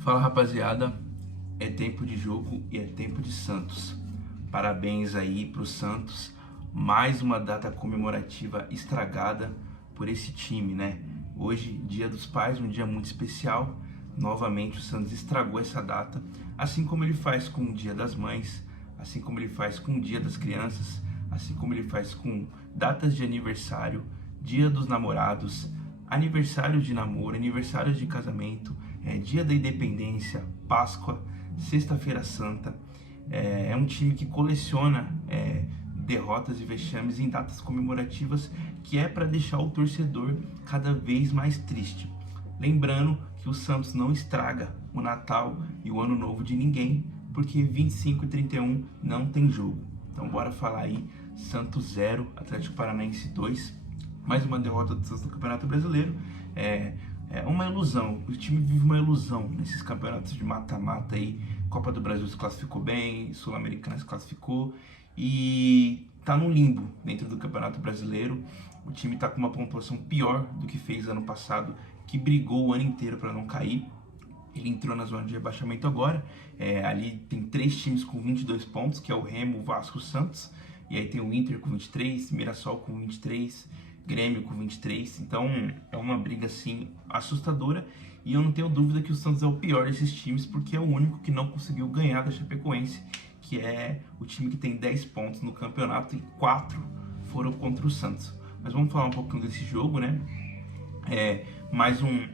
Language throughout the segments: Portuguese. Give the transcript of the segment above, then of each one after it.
Fala rapaziada, é tempo de jogo e é tempo de Santos. Parabéns aí pro Santos, mais uma data comemorativa estragada por esse time, né? Hoje, Dia dos Pais, um dia muito especial. Novamente o Santos estragou essa data, assim como ele faz com o Dia das Mães, assim como ele faz com o Dia das Crianças, assim como ele faz com datas de aniversário, Dia dos Namorados, aniversário de namoro, aniversário de casamento, Dia da Independência, Páscoa, Sexta-feira Santa. É um time que coleciona derrotas e vexames em datas comemorativas, que é para deixar o torcedor cada vez mais triste. Lembrando que o Santos não estraga o Natal e o Ano Novo de ninguém, porque 25 e 31 não tem jogo. Então bora falar aí, Santos 0, Atlético Paranaense 2, mais uma derrota do Santos no Campeonato Brasileiro. É uma ilusão, o time vive uma ilusão nesses campeonatos de mata-mata aí. Copa do Brasil se classificou bem, Sul-Americana se classificou e tá no limbo dentro do Campeonato Brasileiro. O time tá com uma pontuação pior do que fez ano passado, que brigou o ano inteiro para não cair. Ele entrou na zona de rebaixamento agora. Ali tem 3 times com 22 pontos, que é o Remo, o Vasco e o Santos. E aí tem o Inter com 23, Mirassol com 23, Grêmio com 23. Então é uma briga assim assustadora. E eu não tenho dúvida que o Santos é o pior desses times, porque é o único que não conseguiu ganhar da Chapecoense, que é o time que tem 10 pontos no campeonato e 4 foram contra o Santos. Mas vamos falar um pouquinho desse jogo, né? Mais um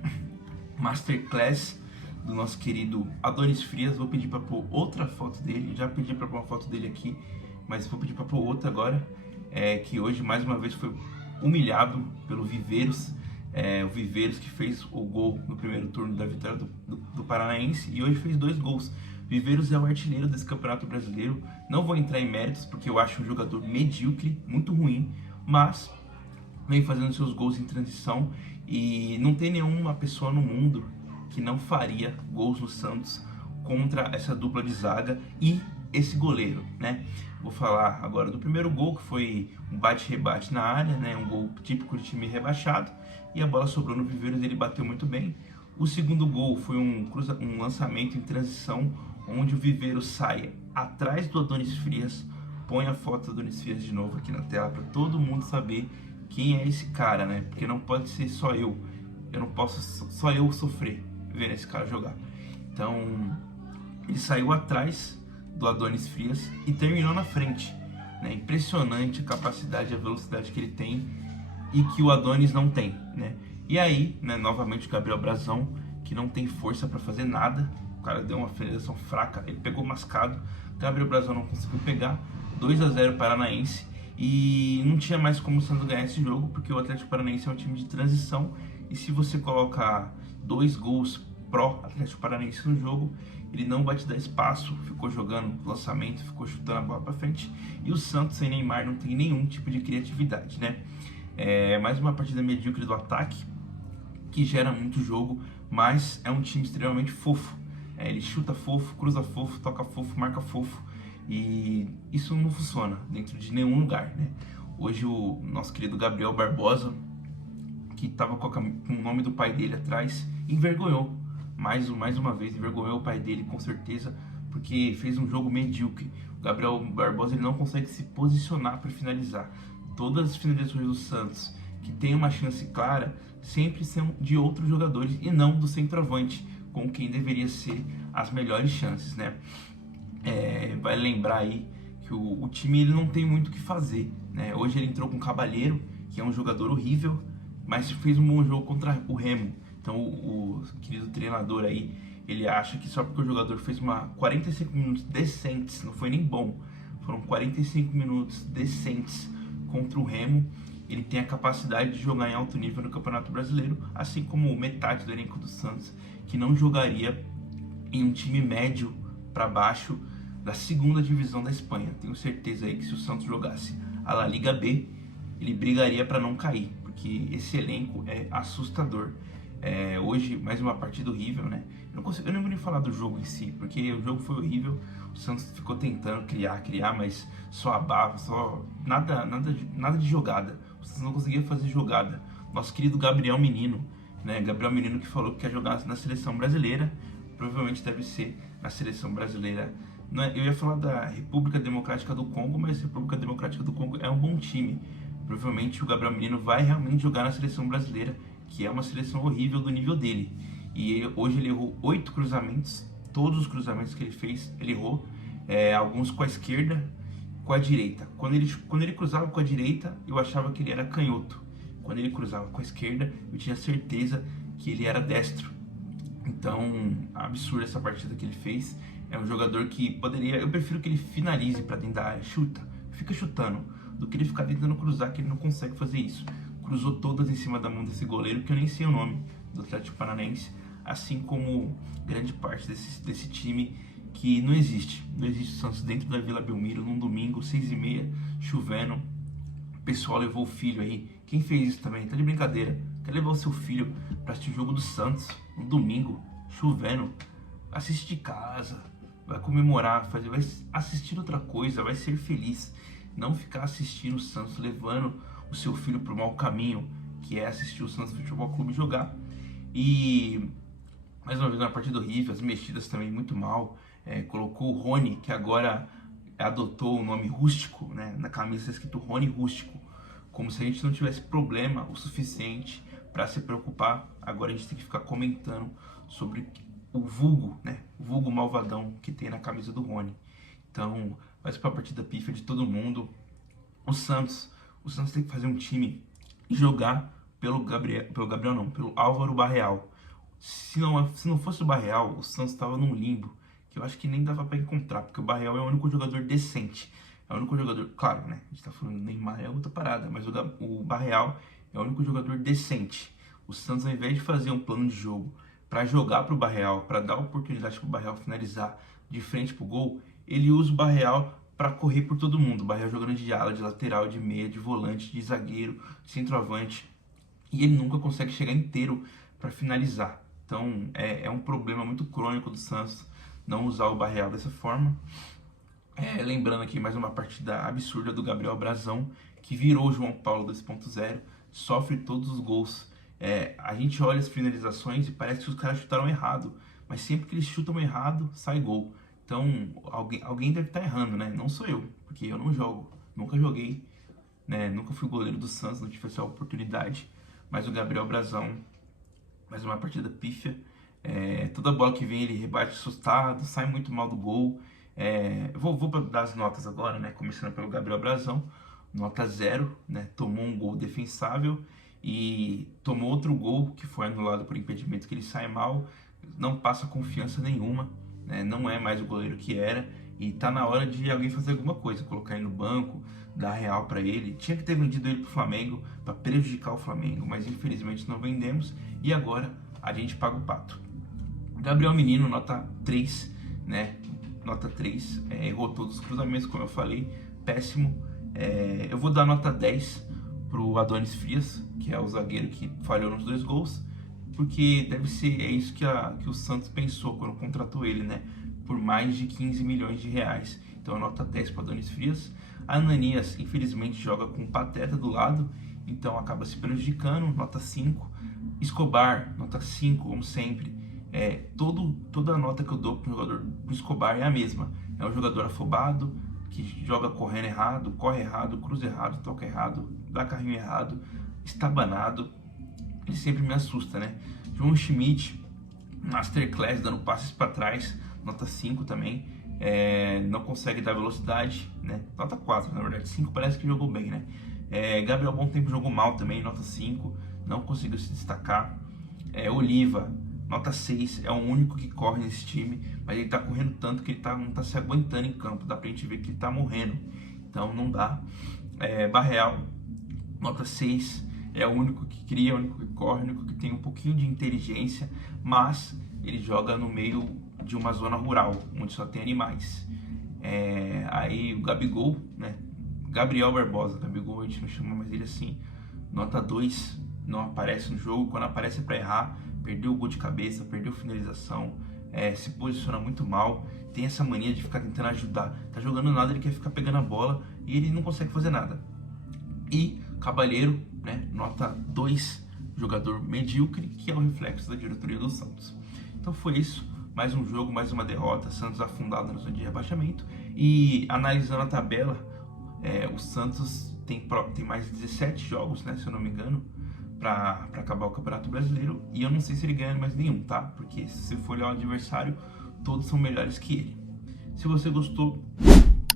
masterclass do nosso querido Adonis Frias. Vou pedir para pôr outra foto dele. Já pedi para pôr uma foto dele aqui, mas vou pedir para pôr outra agora. Que hoje mais uma vez foi humilhado pelo Viveiros. O Viveiros que fez o gol no primeiro turno da vitória do Paranaense e hoje fez 2 gols. Viveiros é o artilheiro desse Campeonato Brasileiro. Não vou entrar em méritos porque eu acho um jogador medíocre, muito ruim, mas vem fazendo seus gols em transição e não tem nenhuma pessoa no mundo que não faria gols no Santos contra essa dupla de zaga e esse goleiro, né? Vou falar agora do primeiro gol, que foi um bate-rebate na área, né? Um gol típico de time rebaixado, e a bola sobrou no Viveiros, ele bateu muito bem. O segundo gol foi um lançamento em transição, onde o Viveiros sai atrás do Adonis Frias. Põe a foto do Adonis Frias de novo aqui na tela para todo mundo saber quem é esse cara, né? Porque não pode ser só eu. Eu não posso só eu sofrer vendo esse cara jogar. Então, ele saiu atrás do Adonis Frias e terminou na frente, né? Impressionante a capacidade e a velocidade que ele tem e que o Adonis não tem, né? E aí, né, novamente o Gabriel Brazão, que não tem força para fazer nada. O cara deu uma finalização fraca, ele pegou mascado. Gabriel Brazão não conseguiu pegar. 2-0 Paranaense. E não tinha mais como o Santos ganhar esse jogo, porque o Atlético Paranaense é um time de transição. E se você colocar 2 gols pró Atlético Paranaense no jogo, ele não vai te dar espaço. Ficou jogando lançamento, ficou chutando a bola para frente. E o Santos sem Neymar não tem nenhum tipo de criatividade, né? Mais uma partida medíocre do ataque, que gera muito jogo, mas é um time extremamente fofo. Ele chuta fofo, cruza fofo, toca fofo, marca fofo. E isso não funciona dentro de nenhum lugar, né? Hoje o nosso querido Gabriel Barbosa, que estava com o nome do pai dele atrás, envergonhou. Mais uma vez, envergonhou o pai dele, com certeza, porque fez um jogo medíocre. O Gabriel Barbosa ele não consegue se posicionar para finalizar. Todas as finalizações do Santos que tem uma chance clara sempre são de outros jogadores e não do centroavante, com quem deveria ser as melhores chances, né? Vai lembrar aí que o time ele não tem muito o que fazer, né? Hoje ele entrou com o Cabalheiro, que é um jogador horrível, mas fez um bom jogo contra o Remo. Então o querido treinador aí, ele acha que só porque o jogador fez 45 minutos decentes, não foi nem bom, foram 45 minutos decentes contra o Remo, ele tem a capacidade de jogar em alto nível no Campeonato Brasileiro, assim como metade do elenco do Santos, que não jogaria em um time médio para baixo da segunda divisão da Espanha. Tenho certeza aí que se o Santos jogasse a La Liga B, ele brigaria para não cair, porque esse elenco é assustador. Hoje, mais uma partida horrível, né? Eu não vou nem falar do jogo em si, porque o jogo foi horrível. O Santos ficou tentando criar, mas só abafa, nada de jogada. O Santos não conseguia fazer jogada. Nosso querido Gabriel Menino, né? Gabriel Menino que falou que quer jogar na seleção brasileira, provavelmente deve ser na seleção brasileira. Eu ia falar da República Democrática do Congo, mas a República Democrática do Congo é um bom time. Provavelmente o Gabriel Menino vai realmente jogar na seleção brasileira, que é uma seleção horrível do nível dele. E hoje ele errou 8 cruzamentos, todos os cruzamentos que ele fez, ele errou, alguns com a esquerda, com a direita. Quando ele cruzava com a direita, eu achava que ele era canhoto. Quando ele cruzava com a esquerda, eu tinha certeza que ele era destro. Então, absurda essa partida que ele fez. É um jogador que poderia... Eu prefiro que ele finalize para dentro da área, fica chutando, do que ele ficar tentando cruzar, que ele não consegue fazer isso. Cruzou todas em cima da mão desse goleiro, que eu nem sei o nome, do Atlético Paranaense, assim como grande parte desse time que não existe. Não existe o Santos dentro da Vila Belmiro, num domingo, 6h30, chovendo. O pessoal levou o filho aí. Quem fez isso também? Tá de brincadeira. Quer levar o seu filho para assistir o jogo do Santos, no domingo, chovendo? Assiste de casa, vai comemorar, vai assistir outra coisa, vai ser feliz. Não ficar assistindo o Santos, levando o seu filho para o mau caminho, que é assistir o Santos Futebol Clube jogar. E mais uma vez uma partida horrível, as mexidas também muito mal. Colocou o Rony, que agora adotou o nome rústico, né? Na camisa está escrito Rony Rústico, como se a gente não tivesse problema o suficiente para se preocupar. Agora a gente tem que ficar comentando sobre o vulgo, né? O vulgo malvadão que tem na camisa do Rony. Então, vai ser para a partida pífia de todo mundo. O Santos tem que fazer um time e jogar pelo Álvaro Barreal. Se não fosse o Barreal, o Santos estava num limbo que eu acho que nem dava para encontrar, porque o Barreal é o único jogador decente. É o único jogador, claro, né? A gente tá falando Neymar é outra parada, mas o Barreal é o único jogador decente. O Santos, ao invés de fazer um plano de jogo para jogar pro Barreal, para dar oportunidade pro Barreal finalizar de frente pro gol, ele usa o Barreal para correr por todo mundo. O Barreal jogando de ala, de lateral, de meia, de volante, de zagueiro, de centroavante, e ele nunca consegue chegar inteiro para finalizar. Então é um problema muito crônico do Santos não usar o Barreal dessa forma. Lembrando aqui mais uma partida absurda do Gabriel Brazão, que virou o João Paulo 2.0, sofre todos os gols. A gente olha as finalizações e parece que os caras chutaram errado, mas sempre que eles chutam errado, sai gol. Então alguém deve estar errando, né? Não sou eu, porque eu não jogo, nunca joguei, né? Nunca fui goleiro do Santos, não tive essa oportunidade. Mas o Gabriel Brazão, mais uma partida pífia. Toda bola que vem ele rebate assustado, sai muito mal do gol. Vou dar as notas agora, né? Começando pelo Gabriel Brazão, nota 0, né? Tomou um gol defensável e tomou outro gol que foi anulado por impedimento, que ele sai mal, não passa confiança nenhuma, né? Não é mais o goleiro que era e tá na hora de alguém fazer alguma coisa, colocar ele no banco, dar real para ele. Tinha que ter vendido ele pro Flamengo para prejudicar o Flamengo, mas infelizmente não vendemos e agora a gente paga o pato. Gabriel Menino, nota 3, né? Nota 3, errou todos os cruzamentos, como eu falei, péssimo. Eu vou dar nota 10 pro Adonis Frias, que é o zagueiro que falhou nos 2 gols, porque deve ser isso que o Santos pensou quando contratou ele, né? Por mais de 15 milhões de reais. Então, nota 10 para Adonis Frias. Ananias, infelizmente, joga com o Pateta do lado, então acaba se prejudicando, nota 5. Escobar, nota 5, como sempre. Toda a nota que eu dou pro jogador do Escobar é a mesma. É um jogador afobado, que joga correndo errado, corre errado, cruza errado, toca errado, dá carrinho errado, estabanado. Ele sempre me assusta, né? João Schmidt, masterclass, dando passes para trás, nota 5 também. Não consegue dar velocidade, né? Nota 4, na verdade. 5 parece que jogou bem, né? Gabriel Bom Tempo jogou mal também, nota 5. Não conseguiu se destacar. Oliva, nota 6, é o único que corre nesse time, mas ele tá correndo tanto que ele não tá se aguentando em campo, dá pra gente ver que ele tá morrendo, então não dá. Barreal, nota 6, é o único que cria, o único que corre, o único que tem um pouquinho de inteligência, mas ele joga no meio de uma zona rural, onde só tem animais. Aí o Gabigol, né? Gabriel Barbosa, Gabigol a gente não chama mais ele assim, nota 2, não aparece no jogo, quando aparece é pra errar, perdeu o gol de cabeça, perdeu finalização, se posiciona muito mal, tem essa mania de ficar tentando ajudar, tá jogando nada, ele quer ficar pegando a bola e ele não consegue fazer nada. E Cabalheiro, né, nota 2, jogador medíocre, que é o reflexo da diretoria do Santos. Então foi isso, mais um jogo, mais uma derrota, Santos afundado na zona de rebaixamento. E analisando a tabela, o Santos tem mais de 17 jogos, né, se eu não me engano, para acabar o Campeonato Brasileiro, e eu não sei se ele ganha mais nenhum, tá? Porque se você for olhar o adversário, todos são melhores que ele. Se você gostou,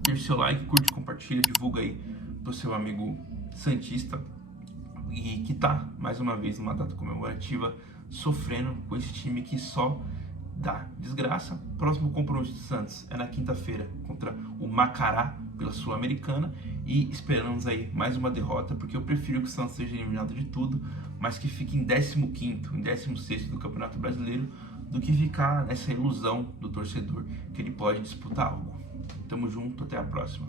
deixe seu like, curte, compartilha, divulga aí pro seu amigo santista e que tá, mais uma vez, numa data comemorativa, sofrendo com esse time que só dá desgraça. Próximo compromisso do Santos é na quinta-feira contra o Macará pela Sul-Americana, e esperamos aí mais uma derrota, porque eu prefiro que o Santos seja eliminado de tudo, mas que fique em 15º, em 16º do Campeonato Brasileiro, do que ficar nessa ilusão do torcedor que ele pode disputar algo. Tamo junto, até a próxima.